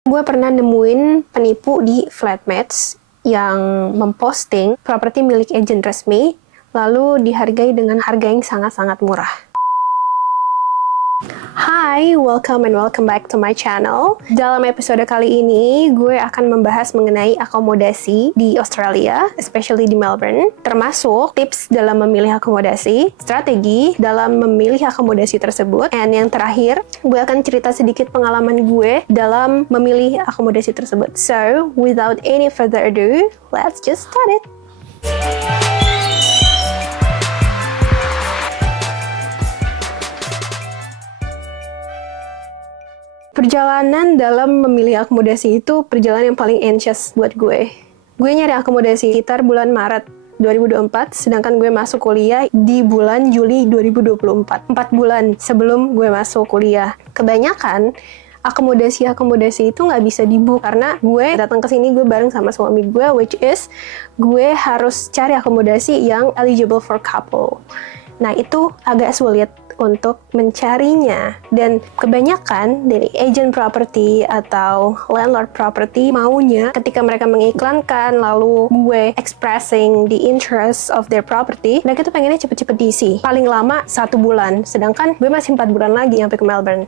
Gue pernah nemuin penipu di Flatmates yang memposting properti milik agen resmi, lalu dihargai dengan harga yang sangat-sangat murah. Hi, welcome back to my channel. Dalam episode kali ini, gue akan membahas mengenai akomodasi di Australia, especially di Melbourne, termasuk tips dalam memilih akomodasi, strategi dalam memilih akomodasi tersebut, and yang terakhir, gue akan cerita sedikit pengalaman gue dalam memilih akomodasi tersebut. So, without any further ado, let's just start it. Perjalanan dalam memilih akomodasi itu perjalanan yang paling anxious buat gue. Gue nyari akomodasi sekitar bulan Maret 2024, sedangkan gue masuk kuliah di bulan Juli 2024. 4 bulan sebelum gue masuk kuliah. Kebanyakan akomodasi itu nggak bisa dibook karena gue datang ke sini gue bareng sama suami gue, which is gue harus cari akomodasi yang eligible for couple. Nah, itu agak sulit untuk mencarinya, dan kebanyakan dari agent property atau landlord property maunya ketika mereka mengiklankan lalu gue expressing the interest of their property, mereka tuh pengennya cepet-cepet diisi, paling lama 1 bulan, sedangkan gue masih 4 bulan lagi sampai ke Melbourne.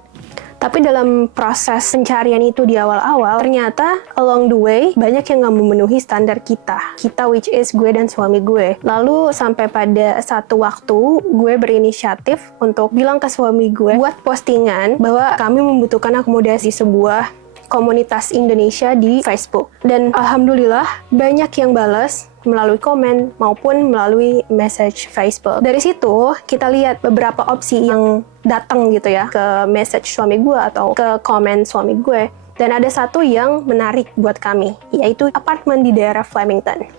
Tapi dalam proses pencarian itu di awal-awal, ternyata along the way, banyak yang nggak memenuhi standar kita. Kita which is gue dan suami gue. Lalu sampai pada satu waktu, gue berinisiatif untuk bilang ke suami gue, buat postingan bahwa kami membutuhkan akomodasi sebuah komunitas Indonesia di Facebook. Dan alhamdulillah, banyak yang balas melalui komen maupun melalui message Facebook. Dari situ, kita lihat beberapa opsi yang datang gitu ya ke message suami gue atau ke komen suami gue. Dan ada satu yang menarik buat kami, yaitu apartemen di daerah Flemington.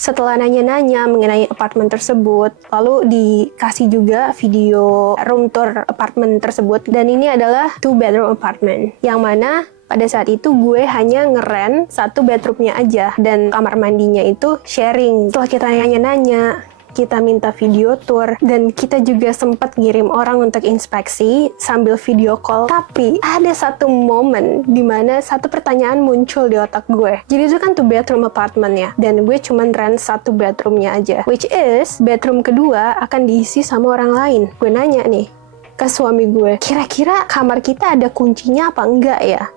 Setelah nanya-nanya mengenai apartemen tersebut, lalu dikasih juga video room tour apartemen tersebut. Dan ini adalah 2 bedroom apartment, yang mana pada saat itu gue hanya ngeren 1 bedroomnya aja, dan kamar mandinya itu sharing. Setelah kita nanya-nanya, kita minta video tour, dan kita juga sempat ngirim orang untuk inspeksi sambil video call. Tapi ada satu momen dimana satu pertanyaan muncul di otak gue. Jadi itu kan 2 bedroom apartment ya, dan gue cuman rent 1 bedroomnya aja, which is bedroom kedua akan diisi sama orang lain. Gue nanya nih ke suami gue, kira-kira kamar kita ada kuncinya apa enggak ya?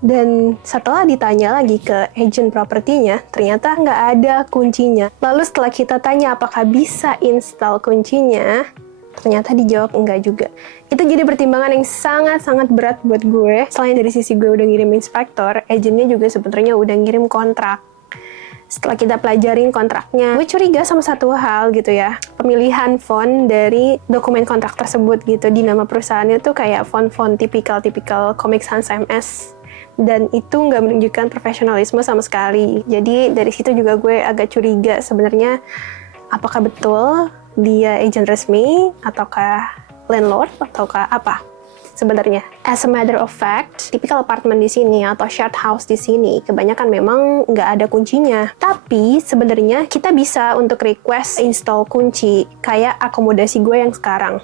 Dan setelah ditanya lagi ke agent propertinya, ternyata nggak ada kuncinya. Lalu setelah kita tanya apakah bisa install kuncinya, ternyata dijawab enggak juga. Itu jadi pertimbangan yang sangat-sangat berat buat gue. Selain dari sisi gue udah ngirim inspektor, agentnya juga sebenarnya udah ngirim kontrak. Setelah kita pelajarin kontraknya, gue curiga sama satu hal gitu ya. Pemilihan font dari dokumen kontrak tersebut gitu. Di nama perusahaannya tuh kayak font-font tipikal Comic Sans MS. Dan itu nggak menunjukkan profesionalisme sama sekali. Jadi dari situ juga gue agak curiga sebenarnya apakah betul dia agent resmi ataukah landlord ataukah apa sebenarnya. As a matter of fact, tipikal apartemen di sini atau shared house di sini kebanyakan memang nggak ada kuncinya. Tapi sebenarnya kita bisa untuk request install kunci kayak akomodasi gue yang sekarang.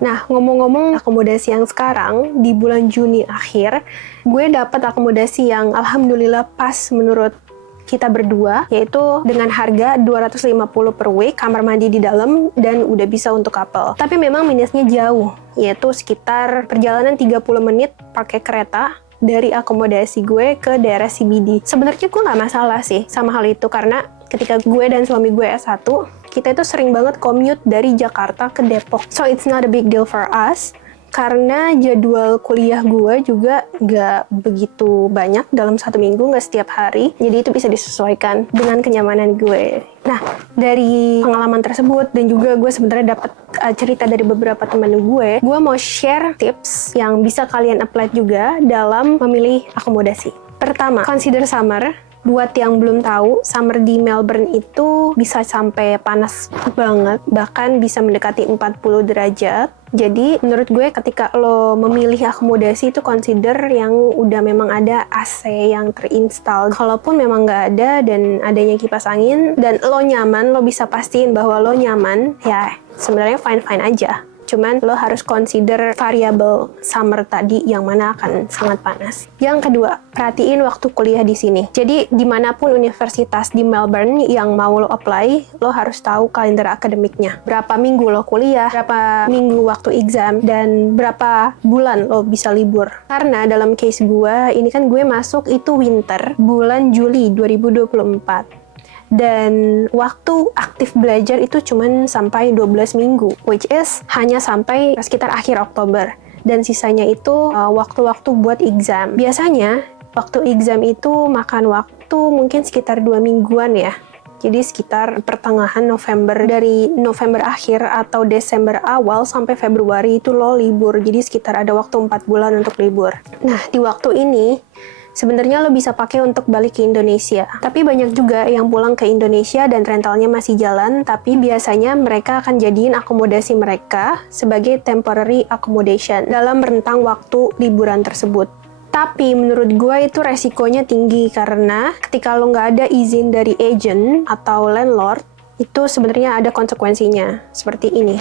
Nah, ngomong-ngomong akomodasi yang sekarang, di bulan Juni akhir, gue dapat akomodasi yang alhamdulillah pas menurut kita berdua, yaitu dengan harga 250 per week, kamar mandi di dalam, dan udah bisa untuk couple. Tapi memang minusnya jauh, yaitu sekitar perjalanan 30 menit pakai kereta dari akomodasi gue ke daerah CBD. Sebenarnya gue nggak masalah sih sama hal itu, karena ketika gue dan suami gue S1, kita itu sering banget commute dari Jakarta ke Depok. So it's not a big deal for us, karena jadwal kuliah gue juga nggak begitu banyak dalam 1 minggu, nggak setiap hari. Jadi itu bisa disesuaikan dengan kenyamanan gue. Nah, dari pengalaman tersebut dan juga gue sebenarnya dapat cerita dari beberapa teman gue mau share tips yang bisa kalian apply juga dalam memilih akomodasi. Pertama, consider summer. Buat yang belum tahu, summer di Melbourne itu bisa sampai panas banget, bahkan bisa mendekati 40 derajat. Jadi menurut gue ketika lo memilih akomodasi itu consider yang udah memang ada AC yang terinstall. Kalaupun memang nggak ada dan adanya kipas angin dan lo nyaman, lo bisa pastiin bahwa lo nyaman, ya sebenarnya fine-fine aja. cuman lo harus consider variable summer tadi yang mana akan sangat panas. Yang kedua, perhatiin waktu kuliah di sini. Jadi dimanapun universitas di Melbourne yang mau lo apply, lo harus tahu kalender akademiknya. Berapa minggu lo kuliah, berapa minggu waktu exam, dan berapa bulan lo bisa libur. Karena dalam case gue, ini kan gue masuk itu winter, bulan Juli 2024. Dan waktu aktif belajar itu cuman sampai 12 minggu, which is hanya sampai sekitar akhir Oktober. Dan sisanya itu waktu-waktu buat exam. Biasanya waktu exam itu makan waktu mungkin sekitar 2 mingguan ya. Jadi sekitar pertengahan November, dari November akhir atau Desember awal sampai Februari itu lo libur. Jadi sekitar ada waktu 4 bulan untuk libur. Nah, di waktu ini sebenarnya lo bisa pakai untuk balik ke Indonesia. Tapi banyak juga yang pulang ke Indonesia dan rentalnya masih jalan, tapi biasanya mereka akan jadiin akomodasi mereka sebagai temporary accommodation dalam rentang waktu liburan tersebut. Tapi menurut gue itu resikonya tinggi karena ketika lo nggak ada izin dari agent atau landlord, itu sebenarnya ada konsekuensinya, seperti ini.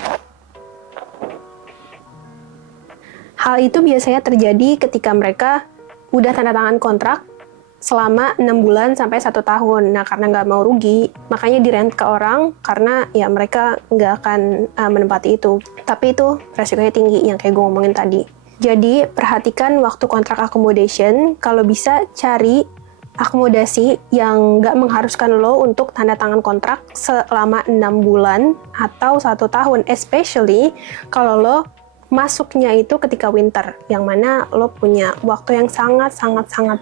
Hal itu biasanya terjadi ketika mereka udah tanda tangan kontrak selama 6 bulan sampai 1 tahun. Nah, karena nggak mau rugi, makanya dirent ke orang karena ya mereka nggak akan menempati itu. Tapi itu resikonya tinggi yang kayak gue ngomongin tadi. Jadi, perhatikan waktu kontrak accommodation. Kalau bisa, cari akomodasi yang nggak mengharuskan lo untuk tanda tangan kontrak selama 6 bulan atau 1 tahun. Especially kalau lo masuknya itu ketika winter, yang mana lo punya waktu yang sangat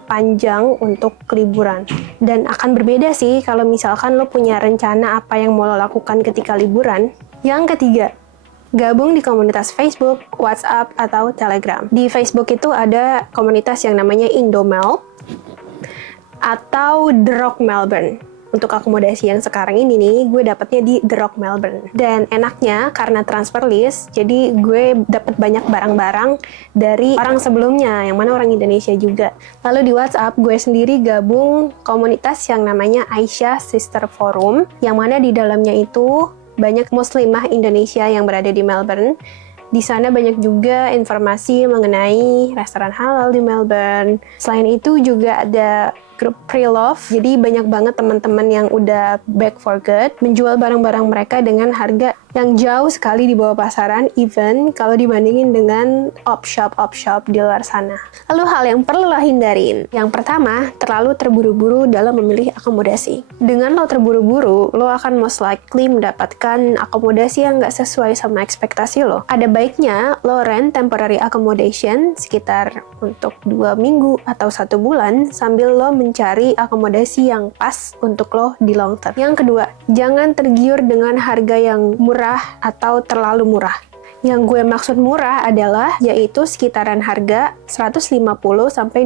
panjang untuk liburan. Dan akan berbeda sih kalau misalkan lo punya rencana apa yang mau lo lakukan ketika liburan. Yang ketiga, gabung di komunitas Facebook, WhatsApp, atau Telegram. Di Facebook itu ada komunitas yang namanya Indomel atau The Rock Melbourne. Untuk akomodasi yang sekarang ini nih, gue dapetnya di The Rock Melbourne. Dan enaknya karena transfer list, jadi gue dapet banyak barang-barang dari orang sebelumnya, yang mana orang Indonesia juga. Lalu di WhatsApp, gue sendiri gabung komunitas yang namanya Aisyah Sister Forum, yang mana di dalamnya itu banyak muslimah Indonesia yang berada di Melbourne. Di sana banyak juga informasi mengenai restoran halal di Melbourne. Selain itu juga ada grup pre-love, jadi banyak banget teman-teman yang udah back for good menjual barang-barang mereka dengan harga yang jauh sekali di bawah pasaran, even kalau dibandingin dengan op-shop di luar sana. Lalu hal yang perlu lo hindarin, yang pertama, terlalu terburu-buru dalam memilih akomodasi. Dengan lo terburu-buru, lo akan most likely mendapatkan akomodasi yang nggak sesuai sama ekspektasi lo. Ada baiknya lo rent temporary accommodation sekitar untuk 2 minggu atau 1 bulan sambil lo mencari akomodasi yang pas untuk lo di long term. Yang kedua, jangan tergiur dengan harga yang murah atau terlalu murah. Yang gue maksud murah adalah yaitu sekitaran harga 150-200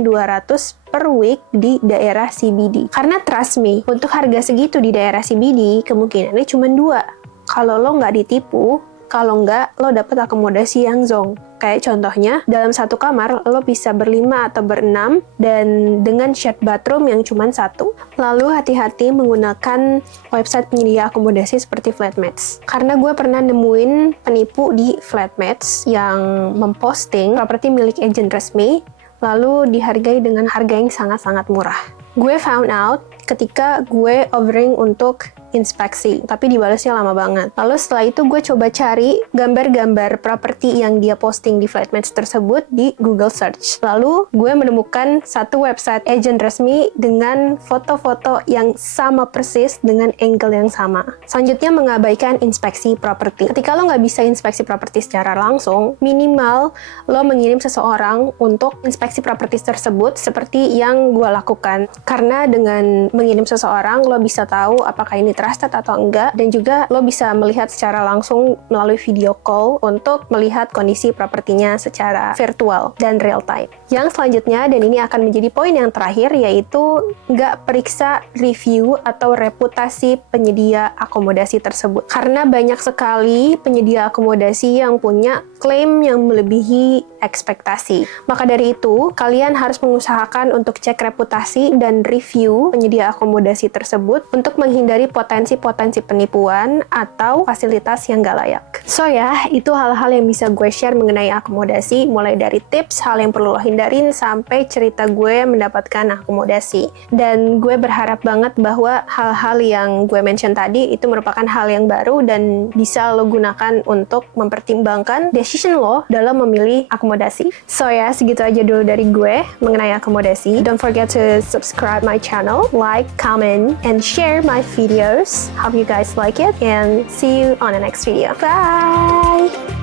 per week di daerah CBD. Karena trust me, untuk harga segitu di daerah CBD kemungkinannya cuma 2. Kalau lo nggak ditipu, kalau nggak lo dapet akomodasi yang zong. Kayak contohnya, dalam satu kamar lo bisa ber-5 atau ber-6 dan dengan shared bathroom yang cuma 1. Lalu hati-hati menggunakan website penyedia akomodasi seperti Flatmates. Karena gue pernah nemuin penipu di Flatmates yang memposting properti milik agent resmi, lalu dihargai dengan harga yang sangat-sangat murah. Gue found out ketika gue offering untuk inspeksi, tapi dibalasnya lama banget. Lalu setelah itu gue coba cari gambar-gambar properti yang dia posting di Flatmates tersebut di Google Search. Lalu gue menemukan satu website agent resmi dengan foto-foto yang sama persis dengan angle yang sama. Selanjutnya mengabaikan inspeksi properti. Ketika lo nggak bisa inspeksi properti secara langsung, minimal lo mengirim seseorang untuk inspeksi properti tersebut seperti yang gue lakukan. Karena dengan mengirim seseorang, lo bisa tahu apakah ini trusted atau enggak, dan juga lo bisa melihat secara langsung melalui video call untuk melihat kondisi propertinya secara virtual dan real time. Yang selanjutnya, dan ini akan menjadi poin yang terakhir, yaitu nggak periksa review atau reputasi penyedia akomodasi tersebut. Karena banyak sekali penyedia akomodasi yang punya klaim yang melebihi ekspektasi. Maka dari itu, kalian harus mengusahakan untuk cek reputasi dan review penyedia akomodasi tersebut untuk menghindari potensi-potensi penipuan atau fasilitas yang gak layak. So ya, itu hal-hal yang bisa gue share mengenai akomodasi, mulai dari tips, hal yang perlu lo hindarin, sampai cerita gue mendapatkan akomodasi. Dan gue berharap banget bahwa hal-hal yang gue mention tadi itu merupakan hal yang baru dan bisa lo gunakan untuk mempertimbangkan decision lo dalam memilih akomodasi. So ya, segitu aja dulu dari gue mengenai akomodasi. Don't forget to subscribe my channel, like, comment, and share my videos. Hope you guys like it, and see you on the next video. Bye!